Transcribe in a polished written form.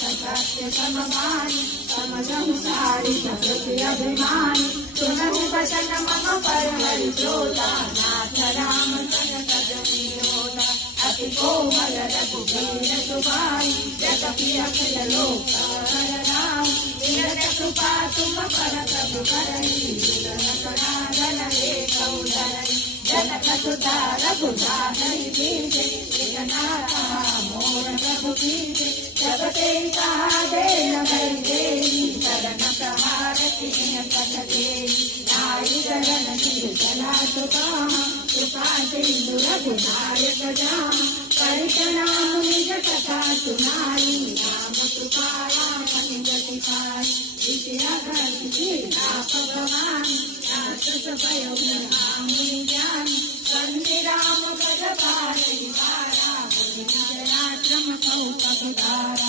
सत्य सममानी समसंसारी प्रकृति अभिमानी सुनहि वचन मम पर हरि श्रोता नाथ राम सजनी होता अति कोमल रघुवीर सुभाई जगति अखिल लोक राम विरत कृपा तुम पर प्रभु करई सनातन एक उदरई जनक सुता रघुनाथई कीजे विघ्नहर्ता मोर प्रभु कीजे जगते साधे नगई देवी शरण प्रहार किन्ह पथ देवी नाई शरण सिर चला कृपा सिंधु रघुनायक जहाँ करित नाम निज कथा सुनाई नाम सुपाया मन गति पाई विषया भगवान नाथ सभय मुनि ज्ञानी वंदे राम पद पारई पारा मुनि जनाश्रम कौ पगुधारा।